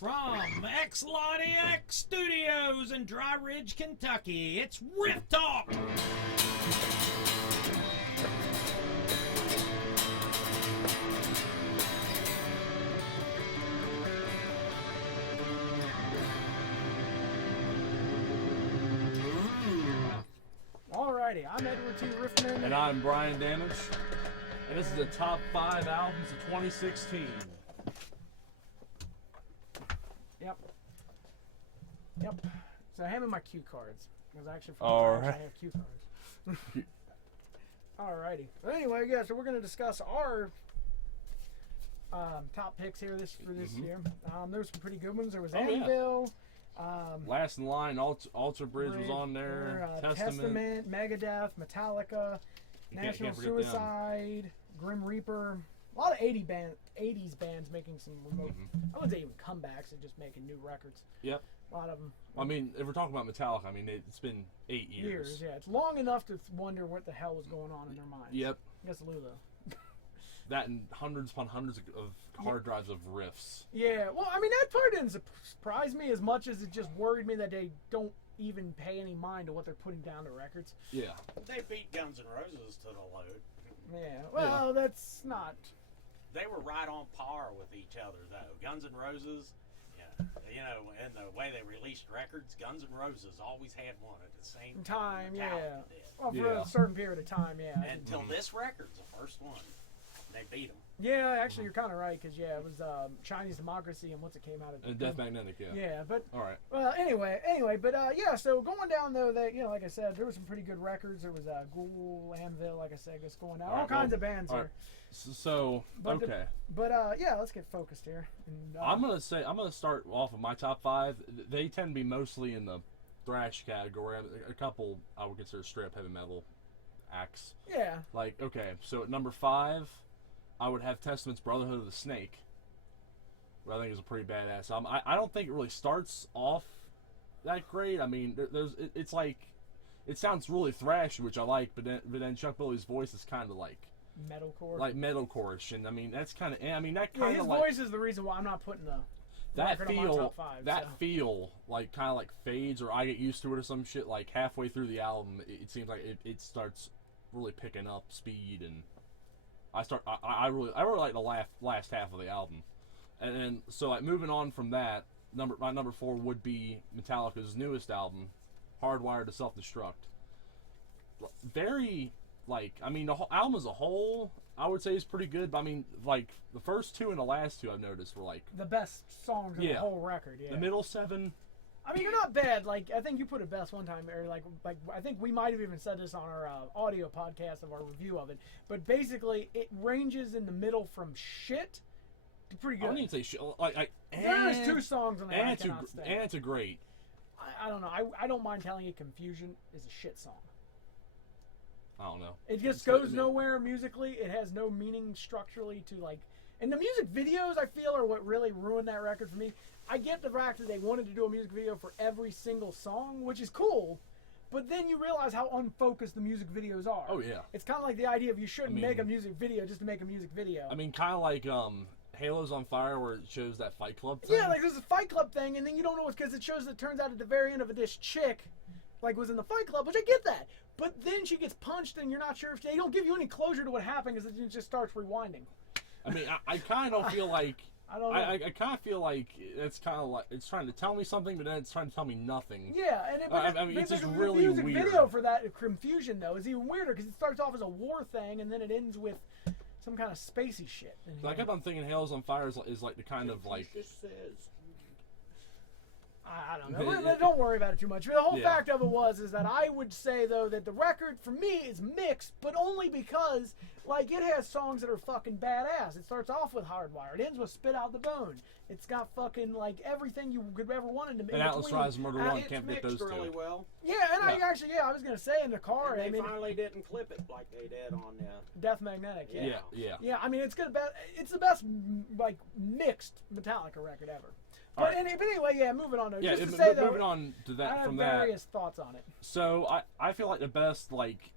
From X Studios in Dry Ridge, Kentucky, it's Rifftalk. Alrighty, I'm Edward T. Riffman. And I'm Brian Damage. And this is the top 5 albums of 2016. Yep. So I have in my cue cards. Because actually for Alright. I have cue cards. Alrighty. But anyway, yeah, so we're going to discuss our top picks here for this year. There were some pretty good ones. There was Anvil. Last in Line, Alter Bridge was on there. Testament, Megadeth, Metallica, National Suicide, Grim Reaper. A lot of 80s bands making some remote. I wouldn't say even comebacks, and just making new records. Yep. A lot of them. I mean, if we're talking about Metallica, I mean, it's been 8 years. Yeah. It's long enough to wonder what the hell was going on in their minds. Yep. I guess Lulu. That and hundreds upon hundreds of hard drives of riffs. Yeah, well, I mean, that part didn't surprise me as much as it just worried me that they don't even pay any mind to what they're putting down to records. Yeah. They beat Guns N' Roses to the load. Yeah, well, that's not... They were right on par with each other, though. Guns N' Roses, you know, in the way they released records, Guns N' Roses always had one at the same time. Yeah. Did. Well, for a certain period of time, yeah. Until this record's the first one. They beat them. Yeah, actually, you're kind of right, because, yeah, it was Chinese Democracy and once it came out of... And Death Magnetic, yeah. Yeah, but... All right. Well, anyway, but, yeah, so going down, though, that, you know, like I said, there were some pretty good records. There was Ghoul, Anvil, like I said, just going down. All kinds of bands here. So, okay. Yeah, let's get focused here. And, I'm gonna start off with my top 5. They tend to be mostly in the thrash category. A couple I would consider straight up heavy metal acts. Yeah. Like, okay, so at number 5, I would have Testament's Brotherhood of the Snake, which I think is a pretty badass album. I don't think it really starts off that great. I mean, it's like, it sounds really thrashy, which I like, but then Chuck Billy's voice is kind of like metalcore, metalcore-ish, and I mean that kind of his voice is the reason why I'm not putting that record on my top 5, feel like kind of like fades, or I get used to it or some shit. Like halfway through the album, it seems like it starts really picking up speed, and I really like the last half of the album, and then so like moving on from that, my number 4 would be Metallica's newest album, Hardwired to Self-Destruct. Very, like, I mean, the whole album as a whole, I would say is pretty good, but I mean, like, the first 2 and the last 2 I've noticed were like the best songs in the whole record. Yeah. The middle 7. I mean, you're not bad. Like, I think you put it best one time, or like I think we might have even said this on our audio podcast of our review of it. But basically, it ranges in the middle from shit to pretty good. I wouldn't even say shit. Like, there's 2 songs on there and I cannot stand. And it's a great. I don't know. I don't mind telling you, Confusion is a shit song. I don't know. It just goes nowhere musically. It has no meaning structurally to, like... And the music videos, I feel, are what really ruined that record for me. I get the fact that they wanted to do a music video for every single song, which is cool, but then you realize how unfocused the music videos are. Oh, yeah. It's kind of like the idea of you shouldn't make a music video just to make a music video. I mean, kind of like Halo's on Fire, where it shows that Fight Club thing. Yeah, like there's a Fight Club thing, and then you don't know it's because it shows that it turns out at the very end of it, this chick, like, was in the Fight Club, which I get that. But then she gets punched, and you're not sure if they don't give you any closure to what happened because it just starts rewinding. I mean, I kind of feel like... I don't know. I kind of feel like it's kind of like it's trying to tell me something, but then it's trying to tell me nothing. Yeah, and I mean, it's just the really weird. The music video for that Confusion, though, is even weirder because it starts off as a war thing, and then it ends with some kind of spacey shit. So I kept on thinking Halo's on Fire is like the kind of like... I don't know. Don't worry about it too much. The whole fact of it is that I would say, though, that the record, for me, is mixed, but only because, like, it has songs that are fucking badass. It starts off with Hardwired. It ends with Spit Out the Bone. It's got fucking, like, everything you could ever want in the middle. And Atlas Rise and Murder One can't get those really two. well. Yeah, and I was going to say in the car. And they finally didn't clip it like they did on Death Magnetic. Yeah. Yeah, I mean, it's the best, like, mixed Metallica record ever. But, right. but anyway, yeah, moving on. Yeah, just to say, though, moving on to that. I have from various thoughts on it. So I feel like the best, like,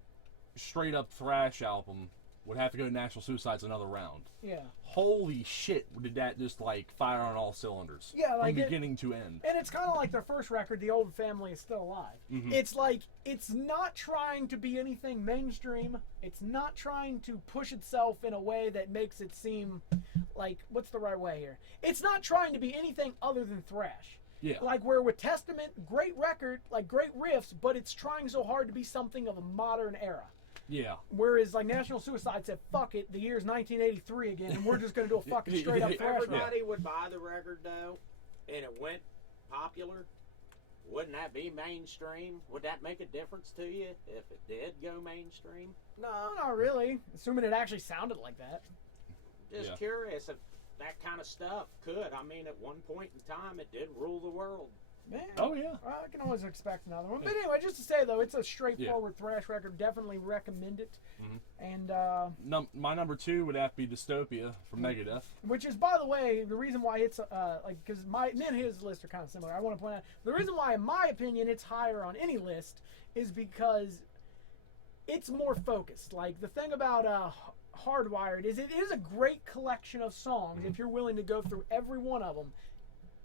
straight up thrash album would have to go to National Suicide's Another Round. Yeah. Holy shit, did that just like fire on all cylinders. Yeah, like from beginning to end. And it's kind of like their first record, The Old Family Is Still Alive. Mhm. It's like, it's not trying to be anything mainstream. It's not trying to push itself in a way that makes it seem like, what's the right way here? It's not trying to be anything other than thrash. Yeah. Like where with Testament, great record, like great riffs, but it's trying so hard to be something of a modern era. Yeah. Whereas like National Suicide said, fuck it, the year's 1983 again, and we're just going to do a fucking straight up If thrash record. everybody would buy the record though, and it went popular, wouldn't that be mainstream? Would that make a difference to you if it did go mainstream? No, not really. Assuming it actually sounded like that. Just Yeah. curious if that kind of stuff could. I mean, at one point in time, it did rule the world. Man, Oh, yeah. I can always expect another one. But anyway, just to say though, it's a straightforward thrash record. Definitely recommend it. Mhm. And My number 2 would have to be Dystopia from Megadeth. which is, by the way, the reason why it's like, because me and his list are kind of similar. I want to point out the reason why, in my opinion, it's higher on any list is because it's more focused. Like the thing about Hardwired is it is a great collection of songs if you're willing to go through every one of them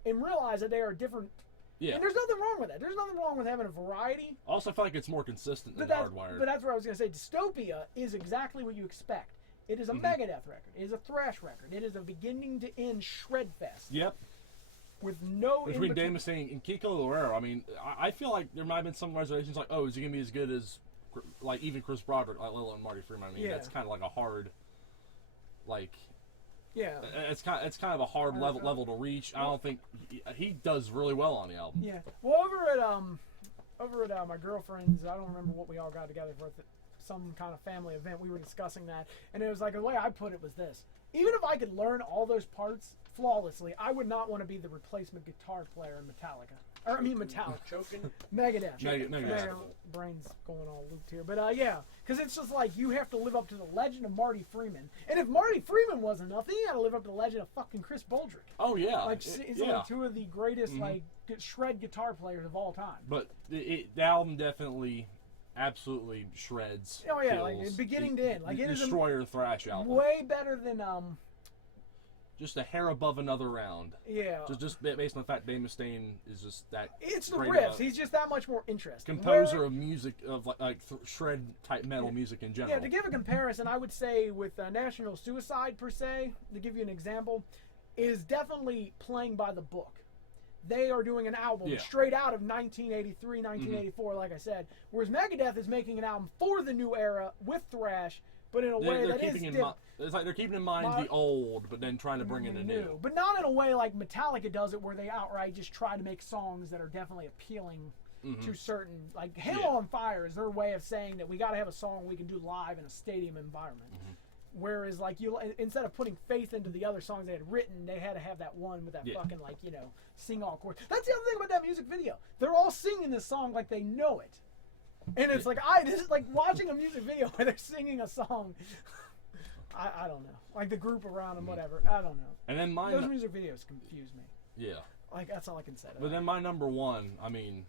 and realize that they are different. Yeah. And there's nothing wrong with that. There's nothing wrong with having a variety. Also, I feel like it's more consistent than But that's, Hardwired. but that's what I was going to say. Dystopia is exactly what you expect. It is a Megadeth record. It is a thrash record. It is a beginning to end shred fest Yep. with no Between in-between- Dave Mustaine and Kiko Loureiro, I mean, I feel like there might have been some reservations like, oh, is he going to be as good as, like, even Chris Broderick, like, let alone Marty Freeman? I mean, Yeah. that's kind of like a hard, like, Yeah. it's kind of a hard level to reach. I don't think he does really well on the album. Yeah. Well, over at my girlfriend's, I don't remember what we all got together for some kind of family event. We were discussing that, and it was like the way I put it was this: even if I could learn all those parts flawlessly, I would not want to be the replacement guitar player in Metallica. Or I mean Metallica. Choking. Megadeth. Megadeth. Brain's going all looped here, but yeah, because it's just like you have to live up to the legend of Marty Freeman, and if Marty Freeman wasn't enough, then you got to live up to the legend of fucking Chris Baldrick. Oh yeah, Like he's yeah. like two of the greatest like shred guitar players of all time. But the album definitely, absolutely shreds. Oh yeah, like kills. beginning to end, like it is a Destroyer thrash album. way better than Just a hair above Another Round. yeah. Just based on the fact Dave Mustaine is just that. It's the great riffs. of He's just that much more interesting. composer Where- of music of like shred type metal music in general. Yeah, to give a comparison, I would say with National Suicide per se, to give you an example, is definitely playing by the book. They are doing an album Yeah. straight out of 1983, 1984, like I said, whereas Megadeth is making an album for the new era with thrash, but in a way They're that is keeping in different. it's like they're keeping in mind the old, but then trying to bring in the new. But not in a way like Metallica does it, where they outright just try to make songs that are definitely appealing to certain. Like Halo Yeah. on Fire is their way of saying that we got to have a song we can do live in a stadium environment. Whereas like you, instead of putting faith into the other songs they had written, they had to have that one with that fucking like sing all chords. That's the other thing about that music video. They're all singing this song like they know it. And it's like this is like watching a music video where they're singing a song. I don't know. Like the group around them, whatever. I don't know. And then Those music videos confuse me. yeah. Like that's all I can say. But then my number 1, I mean,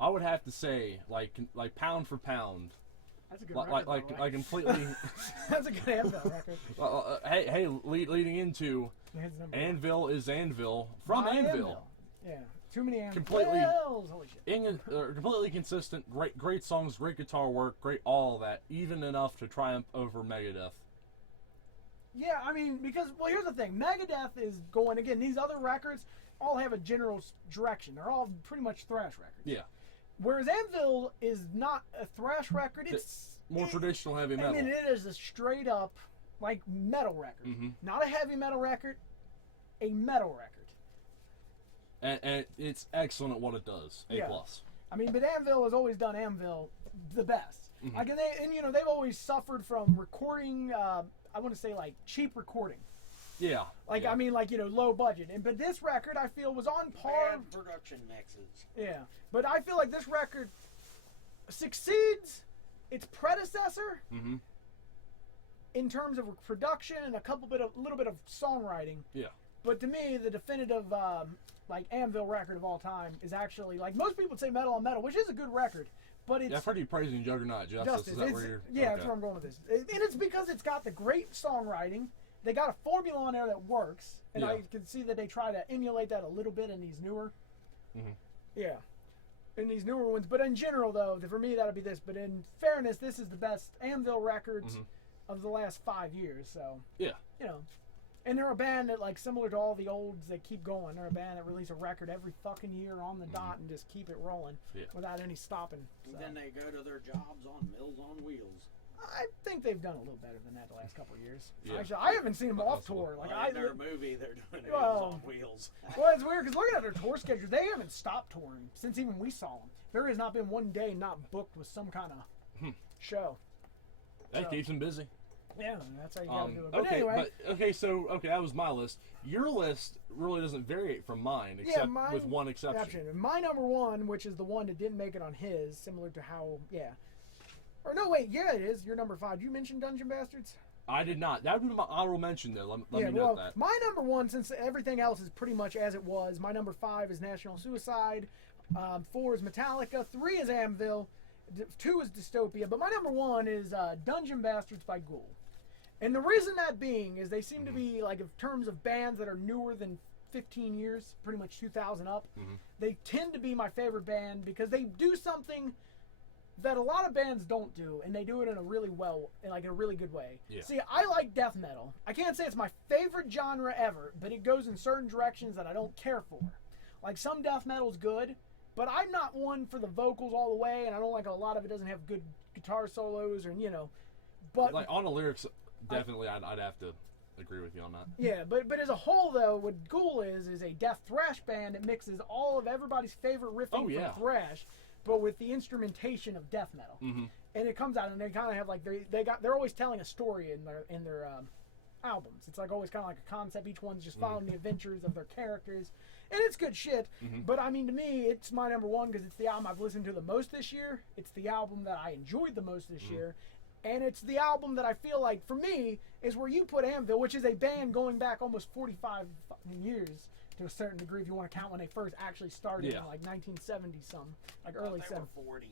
I would have to say like pound for pound, That's a good like record. like by the way. like completely. That's a good Anvil record. leading into His number Anvil is Anvil from one. Anvil. Yeah. Too many Anvils. Completely- Holy shit. Completely consistent, great songs, great guitar work, great all of that, even enough to triumph over Megadeth. Yeah, I mean, because, well, here's the thing. Megadeth is going, again, these other records all have a general direction. They're all pretty much thrash records. Yeah, Whereas Anvil is not a thrash record. It's more traditional heavy metal. I mean, it is a straight up, like, metal record. Not a heavy metal record, a metal record. And it's excellent at what it does. A+. Yeah. I mean, but Anvil has always done Anvil the best. Like, and they've always suffered from recording, I want to say, like, cheap recording. Yeah. Like, yeah. I mean, like, low budget. But this record, I feel, was on par. Bad production mixes. Yeah. But I feel like this record succeeds its predecessor in terms of production and a little bit of songwriting. Yeah. But to me, the definitive, like, Anvil record of all time is actually, like, most people would say Metal on Metal, which is a good record. but it's Yeah, I've heard you praising Juggernaut Justice. Is that It's- where you're? yeah, okay. that's where I'm going with this. And it's because it's got the great songwriting. They got a formula on there that works, and Yeah. I can see that they try to emulate that a little bit in these newer. Mhm. Yeah, in these newer ones. But in general, though, for me, that'll be this. But in fairness, this is the best Anvil records of the last 5 years. So Yeah. you know, and they're a band that, like, similar to all the olds, they keep going. They're a band that release a record every fucking year on the dot and just keep it rolling Yeah. without any stopping. So. Then they go to their jobs on Mills on Wheels. I think they've done a little better than that the last couple of years. Yeah. Actually, I haven't seen them Not off possible. tour. Like Well, in their movie, they're doing Mills Well- on Wheels. well, it's weird because looking at their tour schedule, they haven't stopped touring since even we saw them. There has not been one day not booked with some kind of show. That So- keeps him busy. Yeah, that's how you gotta do it. But Okay, anyway, that was my list. Your list really doesn't vary from mine, except mine- with one exception. My number one, which is the one that didn't make it on his, similar to how, Or no, wait, yeah, it is. You're number 5. Did you mention Dungeon Bastards? I did not. That would be my honorable mention, though. Let me well, note that. my number 1, since everything else is pretty much as it was, my number 5 is National Suicide. 4 is Metallica. 3 is Anvil. 2 is Dystopia. But my number 1 is Dungeon Bastards by Ghoul. And the reason that being is they seem to be, like, in terms of bands that are newer than 15 years, pretty much 2000 up, they tend to be my favorite band because they do something that a lot of bands don't do, and they do it in a really good way. Yeah. See, I like death metal. I can't say it's my favorite genre ever, but it goes in certain directions that I don't care for. Like, some death metal's good, but I'm not one for the vocals all the way, and I don't like a lot of it doesn't have good guitar solos, or, but Like, on the lyrics, definitely, I'd have to agree with you on that. yeah, but as a whole, though, what Ghoul is a death thrash band that mixes all of everybody's favorite riffing from thrash, but with the instrumentation of death metal. And it comes out, and they kind of have, like, they're always telling a story in their albums. It's like always kind of like a concept. Each one's just following the adventures of their characters, and it's good shit. But I mean, to me, it's my number 1 because it's the album I've listened to the most this year. It's the album that I enjoyed the most this year. And it's the album that I feel like, for me, is where you put Anvil, which is a band going back almost 45 fucking years to a certain degree, if you want to count when they first actually started in, like, 1970-something, like early They were 70s. 40.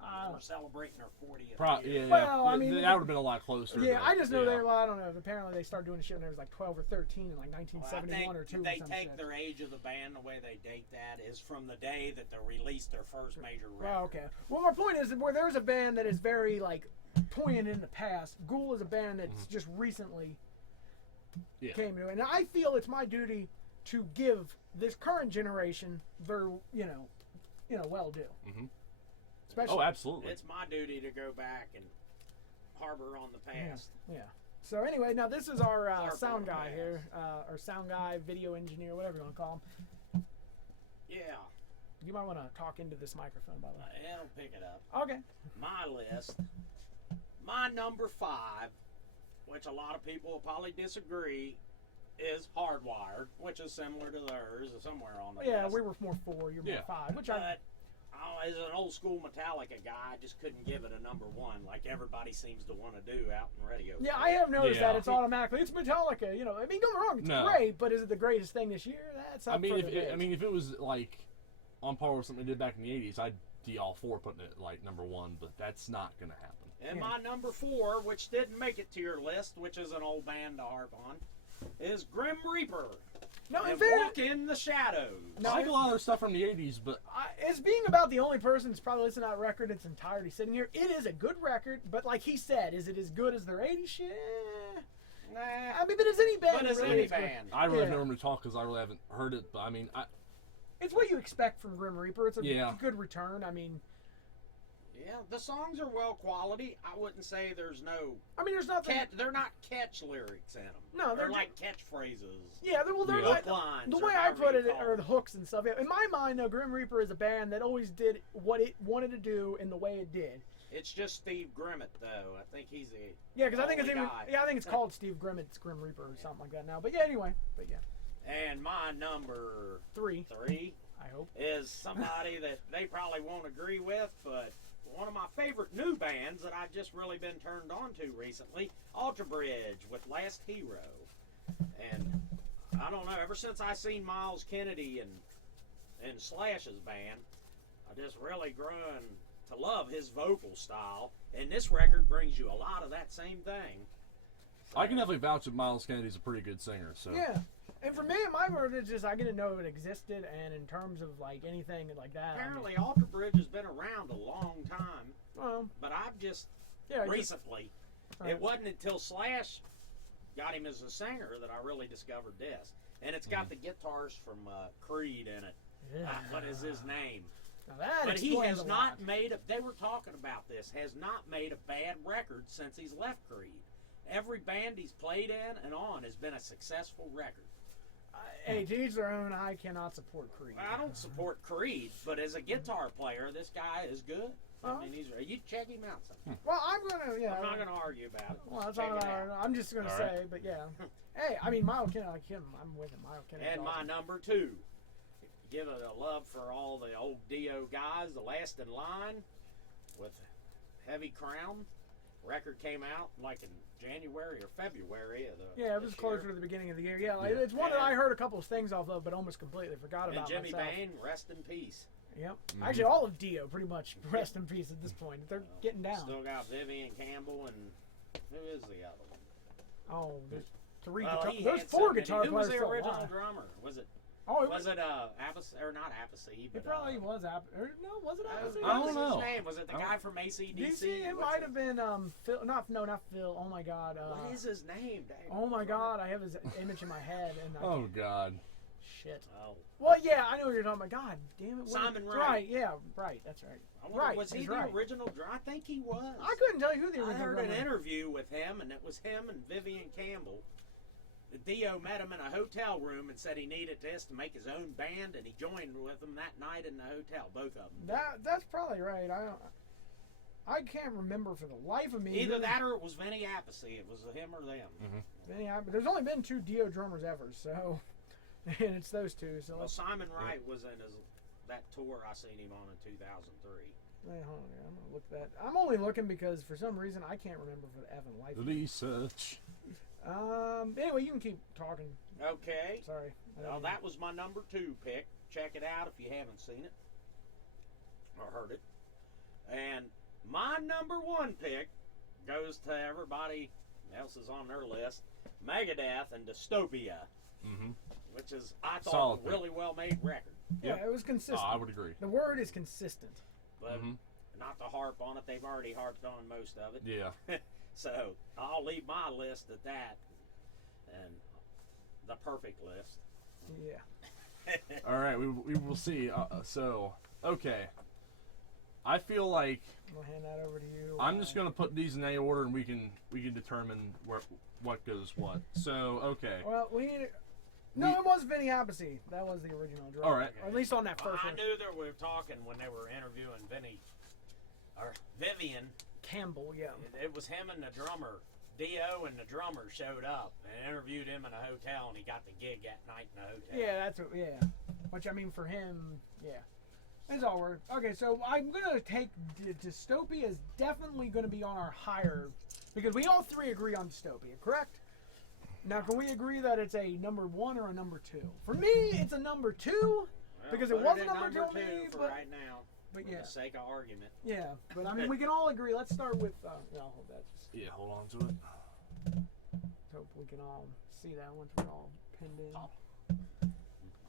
They were celebrating their 40th Probably, year. yeah. Well, I mean, that would have been a lot closer. Yeah, to, I just know yeah. I don't know. Apparently, they started doing shit when they was like 12 or 13 in like Well, I 1971 or 2 think or they some take shit. their age of the band, the way they date that is from the day that they released their first major record. Well, okay. Well, my point is that where there's a band that is very, like, poignant in the past, Ghoul is a band that's just recently came to, and I feel it's my duty to give this current generation their, well due. Especially, Oh, absolutely. It's my duty to go back and harbor on the past. yeah. So anyway, now this is our Harbor sound on the guy past. here, our sound guy, video engineer, whatever you want to call him. Yeah, You might want to talk into this microphone, by the way. it'll pick it up. Okay. My list, my number 5, which a lot of people will probably disagree, is Hardwired, which is similar to theirs, somewhere on the Yeah, list. we were more 4, you were more 5, which I. But as an old school Metallica guy, I just couldn't give it a number 1 like everybody seems to want to do out in radio. Yeah, I have noticed Yeah. that it's automatically it's Metallica. I mean, don't get me wrong, it's No. great, but is it the greatest thing this year? That's up I mean, for if debate. if it was like on par with something they did back in the '80s, I'd be all for putting it like number 1. But that's not gonna happen. And my number 4, which didn't make it to your list, which is an old band to harp on, is Grim Reaper. No, in And fairness, Walk in the Shadows. No, I like a lot of their stuff from the '80s, but as being about the only person that's probably listening to that record in its entirety sitting here, it is a good record, but like he said, is it as good as their 80s shit? Nah. I mean, but as any band, But as really any is good. band. I really Yeah. have no room to talk because I really haven't heard it. But I mean, It's what you expect from Grim Reaper. It's a Yeah. good return. I mean, Yeah, the songs are well quality. I wouldn't say there's no there's nothing. they're not catch lyrics in them. No, they're like catchphrases. Yeah, they're Yeah. like, Hook lines. the or way I however put you it, call or the them. hooks and stuff. In my mind, though, Grim Reaper is a band that always did what it wanted to do in the way it did. It's just Steve Grimmett, though. I think he's the Yeah, because I think it's only even. guy. Yeah, I think it's called Steve Grimmett's Grim Reaper or something like that now. But yeah, anyway. But yeah, And my number 3. 3 I hope. is somebody that they probably won't agree with, but one of my favorite new bands that I've just really been turned on to recently, Alter Bridge with Last Hero. And I don't know, ever since I seen Miles Kennedy and Slash's band, I just really grown to love his vocal style, and this record brings you a lot of that same thing. I can definitely vouch that Miles Kennedy's a pretty good singer. So Yeah. And for me, my word is just I didn't know it existed, and in terms of like anything like that. Apparently, Alter Bridge has been around a long time, Well, but I've just yeah. recently. Right. It wasn't until Slash got him as a singer that I really discovered this. And it's got the guitars from Creed in it. Yeah. What is his name? Now that But he explains has a not lot. made a. They were talking about this. Has not made a bad record since he's left Creed. Every band he's played in and on has been a successful record. Hey, to each their own. I cannot support Creed. I don't support Creed, but as a guitar player, this guy is good. I mean, you check him out. Well, I'm gonna. Yeah. I'm not gonna argue about it. Well, that's Check all it right. out. I'm just gonna All say, right. but yeah. Hey, I mean, Miles Kennedy, like him, I'm with him. Miles Kennedy. And my number 2. Give it a love for all the old Dio guys. The Last in Line with Heavy Crown. Record came out like in January or February of the. Yeah, it was this closer year. to the beginning of the year. Yeah, like, Yeah. it's one that And- I heard a couple of things off of, but almost completely forgot And about Jimmy myself. Bain, rest in peace. Yep. Actually, all of Dio pretty much rest in peace at this point. They're getting down. Still got Vivian Campbell and who is the other one? Oh, there's three Well, guitar. he There's had 4 so many. guitar Who players was the still original alive. drummer? Was it Oh, was it Appice or not Appice? It But probably was or no, was it Appice? I What don't was know. his name? Was it the I guy don't- from ACDC? DC, it What's might his- have been Phil. Not Phil. Oh my God. What is his name, Dave? Oh my God, I have his image in my head, and I Oh can't- God. shit. Oh. Well, yeah, I know what you're talking about. God damn it. what- Simon Wright. Right, yeah, right. That's right. I wonder, Right, was he he's the right. original drummer? I think he was. I couldn't tell you who the I original heard an drummer was. interview with him, and it was him and Vivian Campbell. Dio met him in a hotel room and said he needed this to make his own band, and he joined with them that night in the hotel, both of them. That's probably right. I can't remember for the life of me. Either that or it was Vinny Appice. It was him or them. Yeah, but there's only been 2 Dio drummers ever, so and it's those 2. So Well, let's, Simon Wright was in that tour I seen him on in 2003. wait, hold on here. I'm gonna look that. I'm only looking because for some reason I can't remember for the Evan life. Research. Anyway, you can keep talking. Okay. Sorry. Well, that was my number 2 pick. Check it out if you haven't seen it or heard it. And my number 1 pick goes to everybody else is on their list. Megadeth and Dystopia, which is, I thought, Solid a pick. really well-made record. Yeah, Yep. it was consistent. I would agree. The word is consistent. But not to harp on it. They've already harped on most of it. Yeah. So I'll leave my list at that. And the perfect list. Yeah. All right. We will see. So okay. I feel like I'll hand that over to you. I'm just gonna put these in a order, and we can determine what goes what. So okay. Well, we need. No, it was Vinny Appice. That was the original drummer. All right. Or at least on that Well, first I one. knew that we were talking when they were interviewing Vivian. Campbell, yeah. It was him and the drummer. Dio and the drummer showed up and interviewed him in a hotel, and he got the gig that night in the hotel. Yeah, that's what. Yeah. Which I mean, for him, yeah. It's all work. Okay, so I'm gonna take Dystopia is definitely gonna be on our higher because we all 3 agree on Dystopia, correct? Now, can we agree that it's a number 1 or a number 2? For me, it's a number 2 Well, because it put was a at number 2 on me, 2 for but right now, but for yeah, the sake of argument. yeah. But I mean, we can all agree. Let's start with. No, hold that. Just Yeah. Hold on to it. hope we can all see that once we're all pinned in. Top.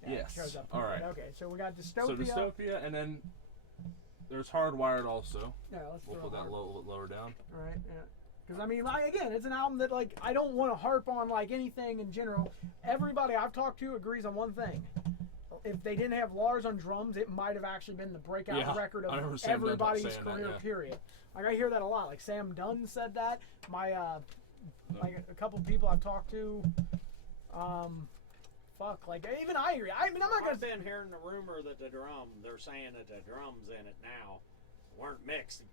Yeah, it Yes. shows up. All right. Okay, so we got So Dystopia. Dystopia, and then there's Hardwired also. Yeah, let's We'll throw put that a hard. little bit lower down. All right, yeah. Because I mean, again, it's an album that like I don't want to harp on like anything in general. Everybody I've talked to agrees on one thing. If they didn't have Lars on drums, it might have actually been the breakout Yeah, record I remember of Sam Dunn everybody's saying that, career. yeah. Period. Like I hear that a lot. Like Sam Dunn said that. My like a couple people I've talked to. Like even I agree. I mean, I'm not gonna. I've been hearing the rumor that they're saying that the drums in it now weren't mixed.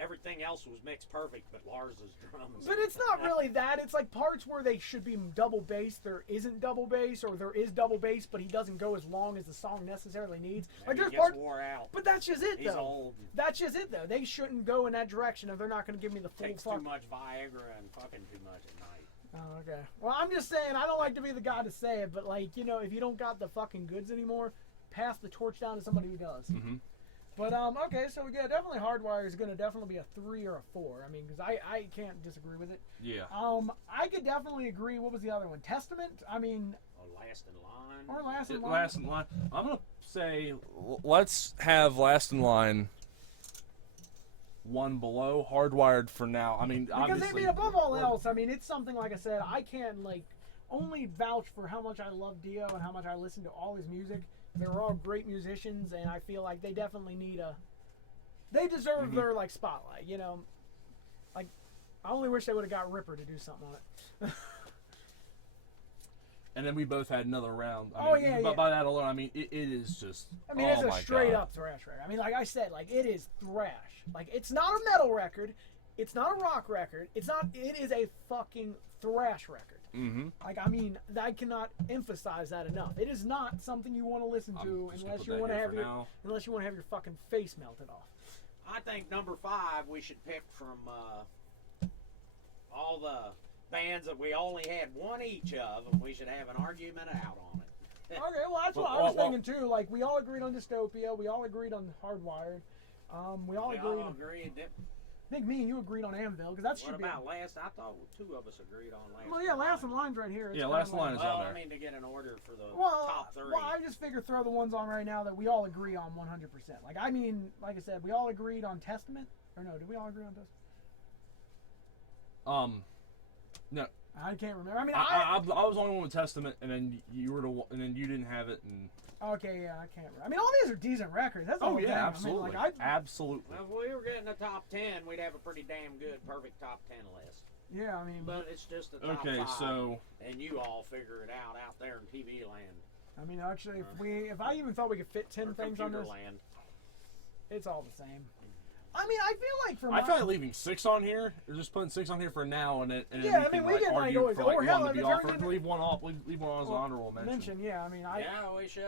Everything else was mixed perfect, but Lars's drums. But it's not really that. It's like parts where they should be double bass, there isn't double bass, or there is double bass, but he doesn't go as long as the song necessarily needs. Like Maybe there's he gets parts, wore out. but that's just it He's though. old. That's just it though. They shouldn't go in that direction if they're not going to give me the full Takes fuck. too much Viagra and fucking too much at night. Oh, okay. Well, I'm just saying I don't like to be the guy to say it, but like if you don't got the fucking goods anymore, pass the torch down to somebody who does. But okay, so yeah, definitely Hardwire is going to definitely be a 3 or a 4. I mean, because I can't disagree with it. Yeah. I could definitely agree. What was the other one? Testament. I mean. Or Last in Line. Or Last in Line. Last in Line. I'm gonna say let's have Last in Line one below Hardwired for now. I mean, because obviously. above all else, I mean, it's something like I said. I can't only vouch for how much I love Dio and how much I listen to all his music. They're all great musicians, and I feel like they definitely need they deserve their spotlight. You know, I only wish they would have got Ripper to do something on it. And then we both had another round. By that alone, I mean, it is just. I mean, it's a straight up thrash record. I mean, like I said, it is thrash. It's not a metal record. It's not a rock record. It is a fucking thrash record. Mm-hmm. I mean, I cannot emphasize that enough. It is not something you want to listen to unless you want to have your fucking face melted off. I think number 5 we should pick from all the bands that we only had one each of, and we should have an argument out on it. Okay, well that's what I was thinking too. We all agreed on Dystopia. We all agreed on Hardwired. We all agreed. I think me and you agreed on Anvil because that should be. What about Last? I thought 2 of us agreed on Last. Well, yeah, Last in Line's right here. Yeah, Last in Line is on there. I mean to get an order for the top 3. Well, I just figure throw the ones on right now that we all agree on 100%. I mean, like I said, we all agreed on Testament. Or no, did we all agree on Testament? No. I can't remember. I mean, I was the only one with Testament, and then you were and then you didn't have it, and. Okay, yeah, I can't remember. I mean, all these are decent records. That's the whole thing. Absolutely. I mean, absolutely. Well, if we were getting the top 10, we'd have a pretty damn good, perfect top 10 list. Yeah, I mean. But it's just the top 5. So. And you all figure it out there in TV land. I mean, actually, if I even thought we could fit 10 things on this, land. It's all the same. I mean, I feel like I feel like leaving 6 on here, or just putting 6 on here for now, and yeah, I mean, we can argue for or hell, one to be off, or leave one off, leave one as an honorable mention. Yeah, I mean, yeah, we should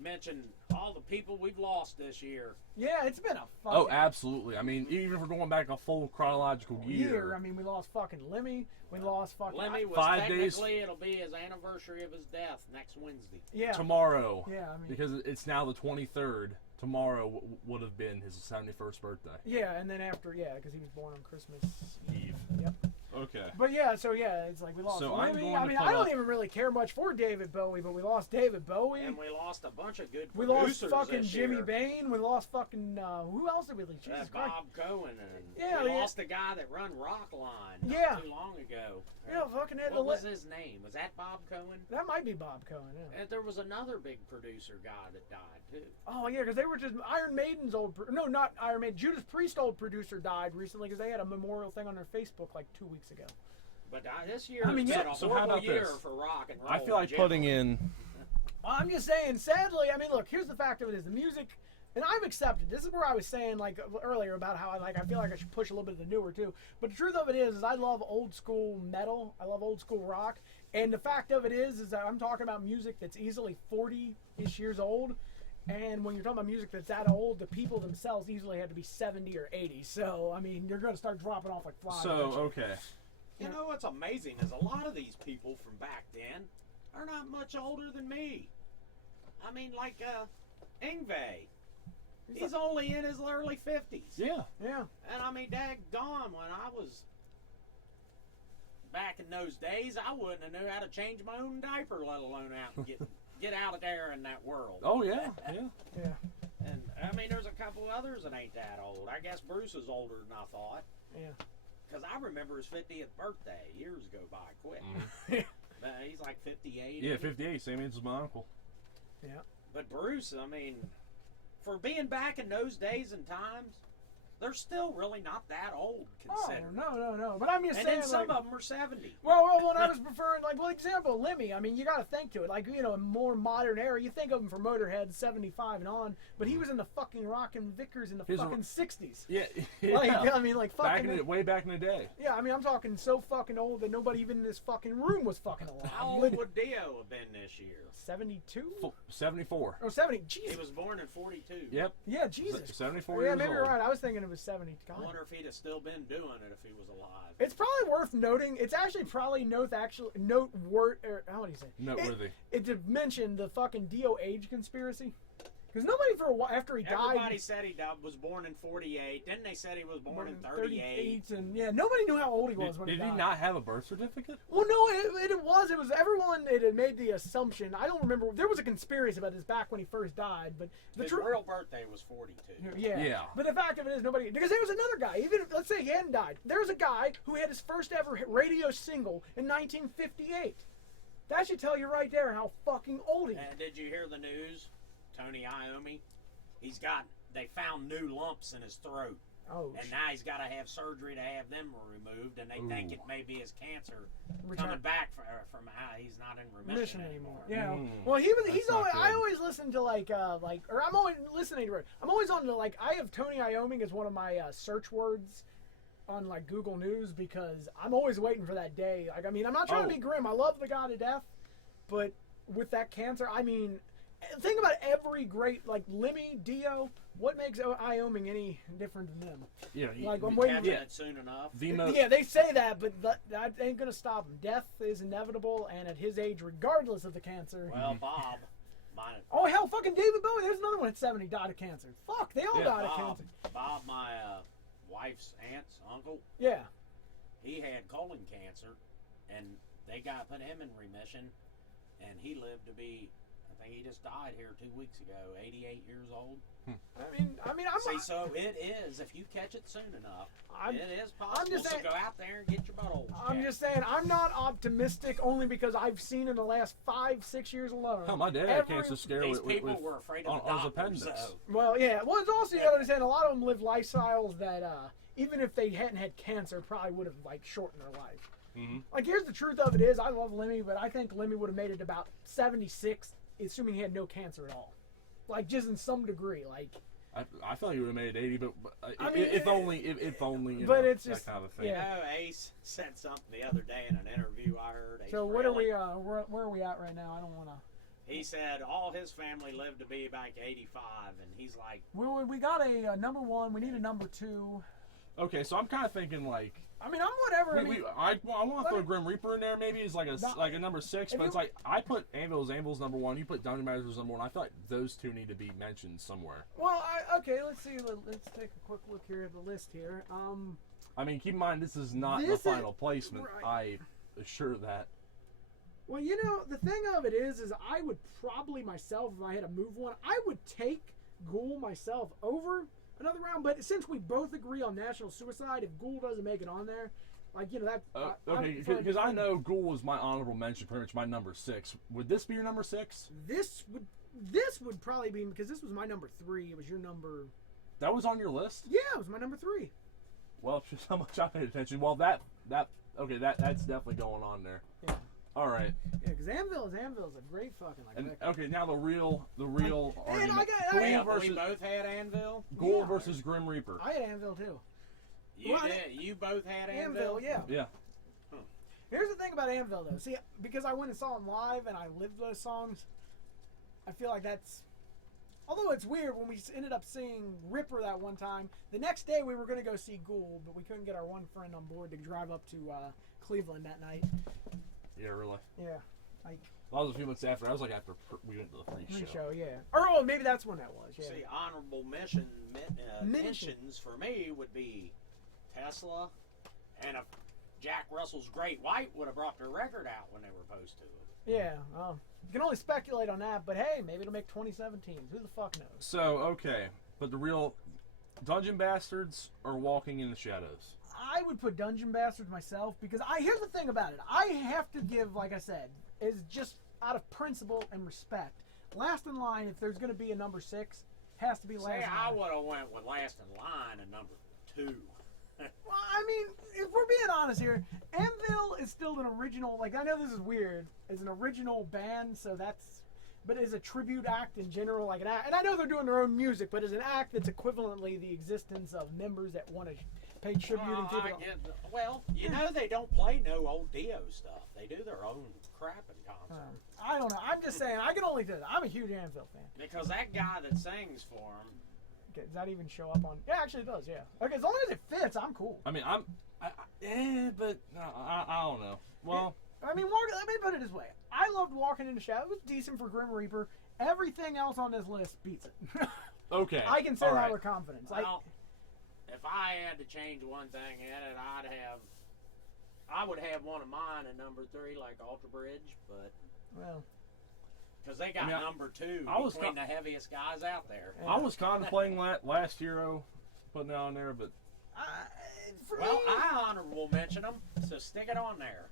mention all the people we've lost this year. Yeah, it's been a fucking. Oh, absolutely. I mean, even if we're going back a full chronological year. I mean, we lost fucking Lemmy. We lost fucking. Lemmy was 5 days. Technically, it'll be his anniversary of his death next Wednesday. Yeah. Tomorrow. Yeah, I mean. Because it's now the 23rd. Tomorrow would have been his 71st birthday. Yeah, and then because he was born on Christmas Eve. Yep. Okay. But yeah, so yeah, it's we lost Lemmy. I mean, I don't even really care much for David Bowie, but we lost David Bowie. And we lost a bunch of good We producers. lost fucking this Jimmy year. Bain. We lost fucking who else did we lose? Jesus Christ. Bob Cohen. And we lost the guy that run Rockline not too long ago. Yeah, fucking had what was his name? Was that Bob Cohen? That might be Bob Cohen. Yeah. And there was another big producer guy that died too. Oh yeah, because they were just Iron Maiden's not Iron Maiden. Judas Priest old producer died recently because they had a memorial thing on their Facebook 2 weeks ago. But this year has been a horrible year for rock and roll. I feel like putting in. I'm just saying, sadly, I mean, look, here's the fact of it is the music, and I've accepted. This is where I was saying earlier about how I feel like I should push a little bit of the newer too. But the truth of it is I love old school metal. I love old school rock. And the fact of it is that I'm talking about music that's easily 40-ish years old. And when you're talking about music that's that old, the people themselves easily had to be 70 or 80. So, I mean, you're going to start dropping off like flies. So, okay. You know what's amazing is a lot of these people from back then are not much older than me. I mean, like Yngwie. He's only in his early 50s. Yeah. Yeah. And I mean, daggone, when I was back in those days, I wouldn't have knew how to change my own diaper, let alone out and get out of there in that world. Oh, yeah. Yeah. Yeah. And, I mean, there's a couple others that ain't that old. I guess Bruce is older than I thought. Yeah. Because I remember his 50th birthday. Years go by quick. He's like 58. Yeah, 58. Same age as my uncle. Yeah. But Bruce, I mean, for being back in those days and times, they're still really not that old considered. Oh, no. But I'm just saying. And then some of them are 70. Well, when I was preferring, example, Lemmy, I mean, you got to think to it. A more modern era, you think of him for Motorhead, 75 and on, but he was in the fucking Rockin' Vickers in the fucking 60s. Yeah. I mean, fucking. Way back in the day. Yeah, I mean, I'm talking so fucking old that nobody even in this fucking room was fucking alive. How old would Dio have been this year? 72? 74. Oh, 70. Jesus. He was born in 42. Yep. Yeah, Jesus. 74 yeah, years maybe old. you're right. I was thinking it was 70. God. I wonder if he'd have still been doing it if he was alive. It's probably worth noting. It's actually probably noteworthy. How do you say? Noteworthy. It to mention the fucking Dio age conspiracy. Because nobody for a while after he died. Everybody said he was born in 48. Then they said he was born in 38. And yeah, nobody knew how old he was when he died. Did he not have a birth certificate? Well, no, it was everyone. It had made the assumption. I don't remember. There was a conspiracy about this back when he first died, but his real birthday was 42. Yeah. But the fact of it is, nobody, because there was another guy. Even if, let's say he hadn't died, there was a guy who had his first ever radio single in 1958. That should tell you right there how fucking old he is. And did you hear the news? Tony Iommi, they found new lumps in his throat. Oh, and now he's got to have surgery to have them removed, and they think it may be his cancer coming back from how he's not in remission anymore. Yeah. Well, he's always. I always listen to or I'm always listening to. I'm always on to I have Tony Iommi as one of my search words on Google News because I'm always waiting for that day. I'm not trying to be grim. I love the guy to death, but with that cancer, think about every great Lemmy, Dio. What makes Iommi any different than them? Yeah, I'm waiting for it soon enough. Yeah, they say that, but that ain't gonna stop him. Death is inevitable, and at his age, regardless of the cancer. Well, Bob. Oh hell, fucking David Bowie. There's another one at 70 died of cancer. Fuck, they all died of cancer. Bob, my wife's aunt's uncle. Yeah. He had colon cancer, and they put him in remission, and he lived to be. I think he just died here 2 weeks ago, 88 years old. So it is. If you catch it soon enough, it is possible. I'm just saying, so go out there and get your buttholes. I'm just saying, I'm not optimistic only because I've seen in the last 5-6 years alone. Oh, my dad had cancer scare these people were afraid of the appendix. So. Well, yeah. Well, it's also you got to understand a lot of them live lifestyles that even if they hadn't had cancer, probably would have shortened their life. Mm-hmm. Here's the truth of it is, I love Lemmy, but I think Lemmy would have made it about 76, assuming he had no cancer at all. Just in some degree, I feel like he would have made it 80, but if only. But it's that just kind of thing. Yeah. Ace said something the other day in an interview I heard. So what are we? Where are we at right now? I don't want to. He said all his family lived to be about 85, and he's like, we got a number one. We need a number two. Okay, so I'm kind of thinking I'm whatever. I want to throw Grim Reaper in there. Maybe as a number 6, but it's I put Anvil's number 1. You put Dungeon Masters number 1. I feel like those two need to be mentioned somewhere. Well, okay. Let's see. Let's take a quick look here at the list here. Keep in mind this is not the final placement. Right. I assure that. Well, the thing of it is I would probably myself, if I had to move one, I would take Ghoul myself over another round, but since we both agree on National Suicide, if Ghoul doesn't make it on there, that. Okay, because I know Ghoul was my honorable mention, pretty much my number 6. Would this be your number 6? This would probably be, because this was my number 3. It was your number. That was on your list? Yeah, it was my number 3. Well, just how much I paid attention. Well, that's definitely going on there. Yeah. All right. Yeah, because Anvil's a great fucking and, okay, now the real argument. We both had Anvil. Ghoul versus Grim Reaper. I had Anvil too. You did. You both had Anvil. Yeah. Yeah. Here's the thing about Anvil though. See, because I went and saw him live and I lived those songs, I feel like that's. Although it's weird when we ended up seeing Ripper that one time. The next day we were going to go see Ghoul, but we couldn't get our one friend on board to drive up to Cleveland that night. Yeah, really. Yeah, that was a few months after. I was after we went to the pre-show. Yeah. Or maybe that's when that was. Yeah. See, honorable mentions for me would be Tesla, and if Jack Russell's Great White would have brought their record out when they were supposed to. Yeah, you can only speculate on that, but hey, maybe it'll make 2017. Who the fuck knows? So okay, but the real Dungeon Bastards are Walking in the Shadows. I would put Dungeon Bastards myself because here's the thing about it. I have to give, like I said, is just out of principle and respect. Last in line, if there's going to be a number 6, has to be last in line. I would have went with last in line and number 2. Well, if we're being honest here, Anvil is still an original. I know this is weird. It's an original band, so that's. But as a tribute act in general, an act, and I know they're doing their own music, but as an act that's equivalently the existence of members that want to pay tribute and keep it. Well, they don't play no old Dio stuff. They do their own crap in concert. I don't know. I'm just saying. I can only do that. I'm a huge Anvil fan. Because that guy that sings for him. Okay, does that even show up on? Yeah, actually it does. Yeah. Okay, as long as it fits, I'm cool. But no, I don't know. Well, I mean, let me put it this way. I loved Walking in the Shadows. It was decent for Grim Reaper. Everything else on this list beats it. Okay. I can say all that right. with confidence. Well, if I had to change one thing in it, I would have one of mine at number 3, like Alter Bridge, but Well, because they got number 2 I was between the heaviest guys out there. I was contemplating Last Hero, putting it on there, but for Well, me, I honorable mention them, so stick it on there.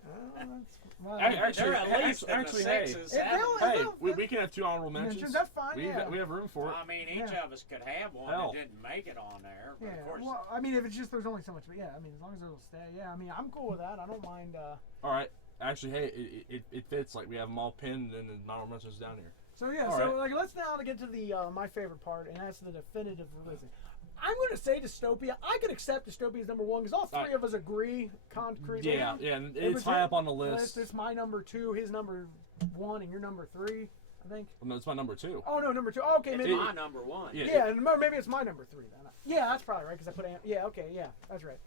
actually, They're at least in actually, the hey, sixes. If sevens. they'll- hey, we can have 2 honorable mentions. That's fine. We Yeah. we have room for it. I mean, each Yeah. of us could have one Hell. that didn't make it on there. But Yeah. of course, Well, I mean, if it's just there's only so much, but yeah, I mean, as long as it'll stay, yeah. I mean, I'm cool with that. I don't mind. All right. Actually, hey, it fits. Like we have them all pinned and the honorable mentions down here. So yeah, All so right. like let's now get to the my favorite part, and that's the definitive releasing. I'm going to say Dystopia. I can accept Dystopia as number 1 because all 3 of us agree concretely. Yeah, and It it's was high his up on the list. It's my number 2, his number 1, and your number 3, I think. No, it's my number 2. Oh no, number 2. Okay, it's maybe. my number 1. Yeah. Yeah, and maybe it's my number 3 then. Yeah, that's probably right because I put yeah, okay, yeah, that's right.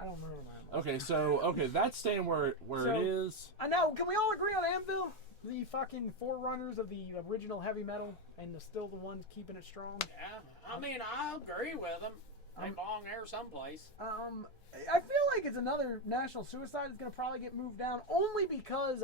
I don't remember mine. Okay, that's staying where it is. I know. Can we all agree on Anvil? The fucking forerunners of the original heavy metal, and still the ones keeping it strong. Yeah, I mean, I agree with them. They belong there someplace. I feel like it's another National Suicide that's going to probably get moved down only because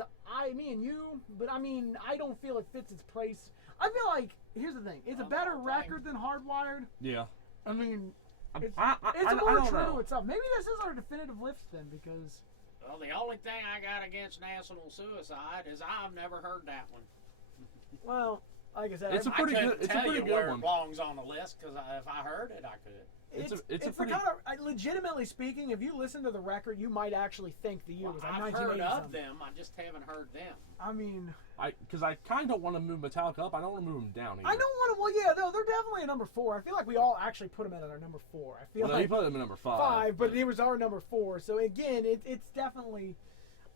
me and you, but I mean, I don't feel it fits its place. I feel like, here's the thing, it's a better record than Hardwired. Yeah. I mean, it's I more don't true know. to itself. Maybe this is our definitive list then, because... Well, the only thing I got against National Suicide is I've never heard that one. Well, like I said, It's a I pretty couldn't good. It's a tell pretty you good where one. it belongs on the list because if I heard it, I could. It's it's a pretty. the kind of, legitimately speaking, if you listen to the record, you might actually think the year Well, was like I've 1980 heard of something. them. I just haven't heard them. I mean, Because I kind of want to move Metallica up. I don't want to move them down. Either. I don't want to. Well, yeah, no, they're definitely a number 4. I feel like we all actually put them at our number 4. I feel Well, like you put them in number 5. 5, but it was our number 4. So again, it's definitely.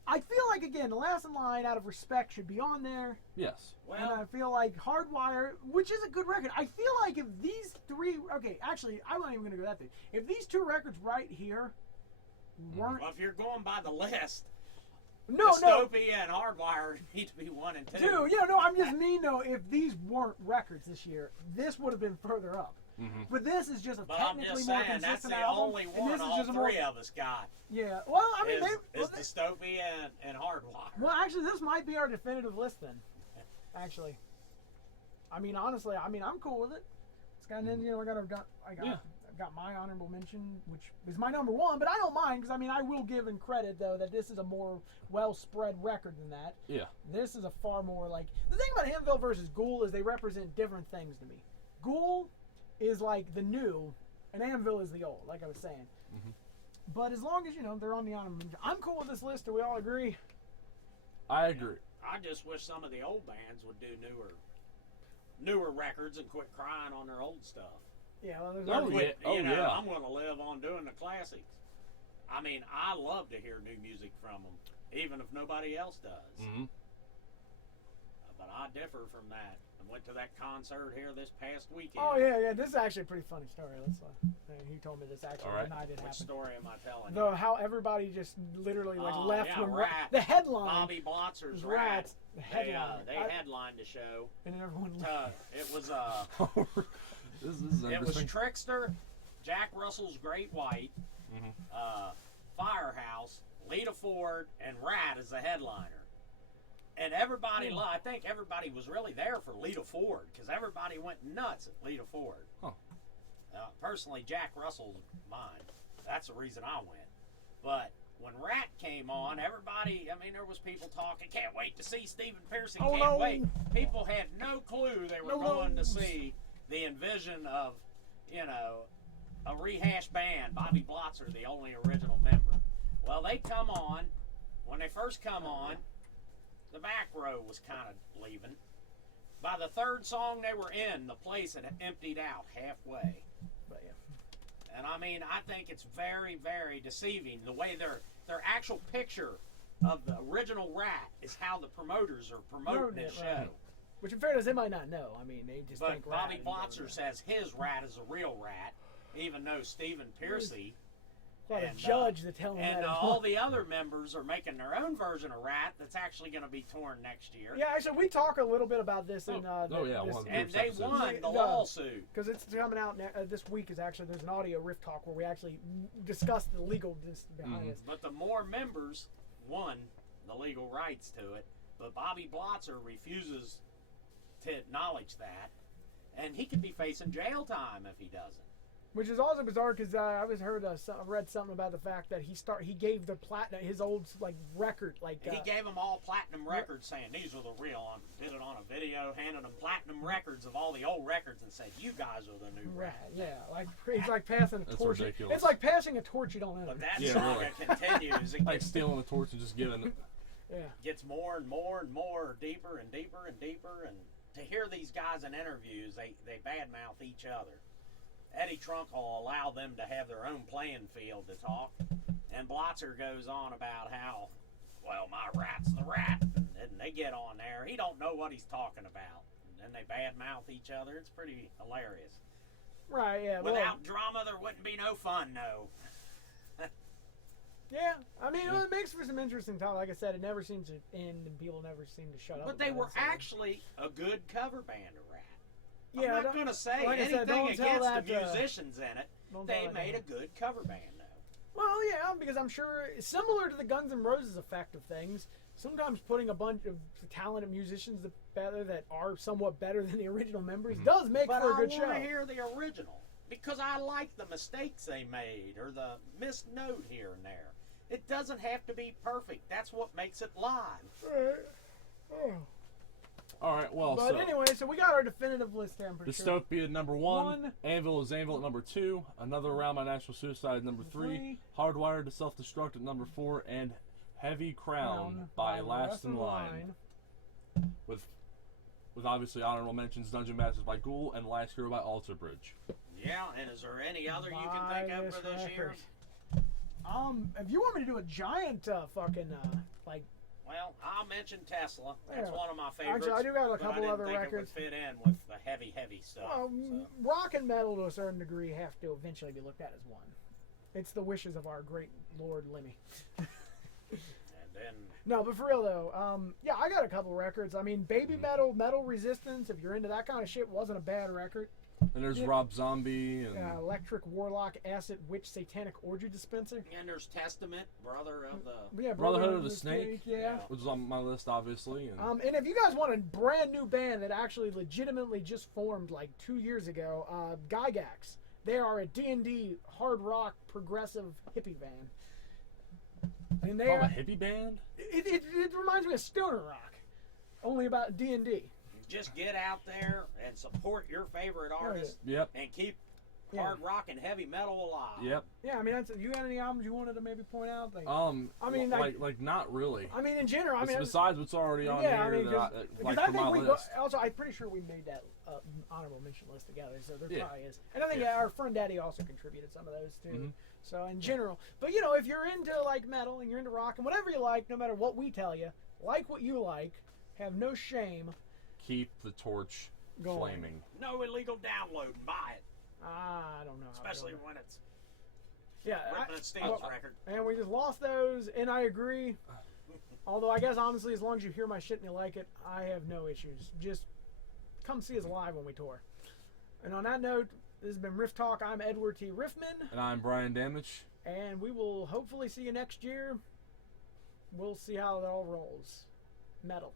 I feel like again, The Last in Line, out of respect, should be on there. Yes. And I Well, feel like Hardwire, which is a good record. I feel like if these 3, okay, actually, I'm not even going to go that deep. If these 2 records right here weren't, if you're going by the list, no, Dystopia and Hardwire need to be 1 and 2. dude, yeah, no, I'm just mean though. If these weren't records this year, this would have been further up. Mm-hmm. But this is just a But I'm technically just more saying that's consistent the album, only and one this is all just a more, 3 of us got. yeah. Well, I mean, Is Dystopia and Hardwire. well, actually, this might be our definitive list then. Actually, I mean, honestly, I mean, I'm cool with it. It's kind of, I got my honorable mention, which is my number 1, but I don't mind because I mean, I will give in credit though that this is a more well spread record than that. Yeah. This is a far more like the thing about Anvil versus Ghoul is they represent different things to me. Ghoul is like the new, and Anvil is the old, like I was saying. Mhm. But as long as they're on the honorable mention, I'm cool with this list. Do we all agree? I agree. I just wish some of the old bands would do newer records and quit crying on their old stuff. Yeah. Well, there's Oh, already- yeah. Oh, You know, yeah. I'm going to live on doing the classics. I mean, I love to hear new music from them, even if nobody else does. Mm-hmm. But I differ from that. I went to that concert here this past weekend. Oh yeah. This is actually a pretty funny story. Let's. He told me this actually All right. the night it Which happened. story am I telling Though you? how everybody just literally Oh, left yeah, when Rat. the headline Bobby Blotzer's was Rat. Rats. The headline. They headlined the show. and then everyone. It was this is it was interesting. Trickster, Jack Russell's Great White, Firehouse, Lita Ford, and Rat as the headliner. And everybody, I think everybody was really there for Lita Ford because everybody went nuts at Lita Ford. Huh. Personally, Jack Russell's mine. That's the reason I went. But when Rat came on, everybody, I mean, there was people talking, can't wait to see Stephen Pearson, Oh, can't no. wait. People had no clue they were No going to lows. see the envision of, a rehashed band, Bobby Blotzer, the only original member. Well, they come on. When they first come on, the back row was kind of leaving. By the 3rd song they were in, the place had emptied out halfway. But yeah. And I mean, I think it's very, very deceiving. The way their actual picture of the original Rat is how the promoters are promoting this show. Right. Which in fairness, they might not know. I mean, they just But think Bobby Rat and go Blotzer with says his Rat is a real Rat, even though Stephen Pearcy Got a And, judge to tell them And that. all the other members are making their own version of Rat that's actually going to be torn next year. Yeah, actually, we talk a little bit about this in yeah, this, one of the And first they episodes. won the lawsuit. because it's coming out this week. Is actually there's an audio Rifftalk where we actually discuss the legal behind this. But the more members won the legal rights to it, but Bobby Blotzer refuses to acknowledge that, and he could be facing jail time if he doesn't. Which is also bizarre because I read something about the fact that he gave the platinum his old like record like He gave them all platinum records, saying these are the real. Did it on a video, handed them platinum records of all the old records, and said, "You guys are the new Rat." yeah, like it's like passing a That's torch. ridiculous. It's like passing a torch you don't own. But that Yeah, saga really. continues. It Like gets, stealing the torch and just giving it. Yeah. gets more and more and more, deeper and deeper and deeper. And to hear these guys in interviews, they badmouth each other. Eddie Trunk will allow them to have their own playing field to talk. And Blotzer goes on about how, well, my Rat's the Rat. And they get on there. He don't know what he's talking about. And then they badmouth each other. It's pretty hilarious. Right. Yeah. well, Without drama, there wouldn't be no fun, no. Yeah, I mean, it makes for some interesting talk. Like I said, it never seems to end, and people never seem to shut up. But they about were it, so. actually a good cover band of Rat. Yeah, I'm not going to say like I said, anything don't tell against that the to- musicians in it. don't They tell that made to- a good cover band, though. Well, yeah, because I'm sure similar to the Guns N' Roses effect of things. Sometimes putting a bunch of talented musicians together that are somewhat better than the original members does make But for a I good show. want to hear the original because I like the mistakes they made or the missed note here and there. It doesn't have to be perfect. That's what makes it live. Right. Oh. All right, well, But so anyway, so we got our definitive list here. I'm pretty sure. Dystopia number one, One. Anvil is Anvil at number 2, Another Round by Natural Suicide at number 3, Three. Hardwired to Self-Destruct at number 4, and Heavy Crown by Last in Line. With obviously honorable mentions Dungeon Masters by Ghoul and Last Hero by Alter Bridge. Yeah, and is there any other you can think of for this year? If you want me to do a giant like, Well, I'll mention Tesla. That's Yeah. one of my favorites. Actually, I do got a but couple I didn't other think records. It would fit in with the heavy stuff. so. rock and metal to a certain degree have to eventually be looked at as one. It's the wishes of our great Lord Lemmy. And then No, but for real though, yeah, I got a couple records. I mean, Baby Metal, Metal Resistance, if you're into that kind of shit, wasn't a bad record. And there's Yeah. Rob Zombie and Electric Warlock, Acid Witch, Satanic Orgy Dispenser. and there's Testament, brother of the. Yeah, Brotherhood of the Snake. Yeah. which is on my list, obviously. And And if you guys want a brand new band that actually legitimately just formed like 2 years ago, Gygax. They are a D&D hard rock progressive hippie band. And they called a are, hippie band? it reminds me of stoner rock, only about D&D. Just get out there and support your favorite artist Yep. and keep Yeah. hard rock and heavy metal alive. Yep. Yeah, I mean, you got any albums you wanted to maybe point out? Like, I mean, like not really. I mean, in general, I mean, Besides what's already on yeah, here, I mean, that because for my we list. also I'm pretty sure we made that honorable mention list together, so there Yeah. probably is. And I think Yeah. our friend Daddy also contributed some of those too. Mhm. So in general, but if you're into like metal and you're into rock and whatever you like, no matter what we tell you, like what you like, have no shame. Keep the torch Going. flaming. No illegal download and buy it, I don't know. how to especially do that. when it's yeah, ripping a Steel's record. and we just lost those, and I agree. Although I guess honestly, as long as you hear my shit and you like it, I have no issues. Just come see us live when we tour. And on that note, this has been Riff Talk. I'm Edward T. Riffman, And I'm Brian Damage. and we will hopefully see you next year. We'll see how it all rolls. Metal.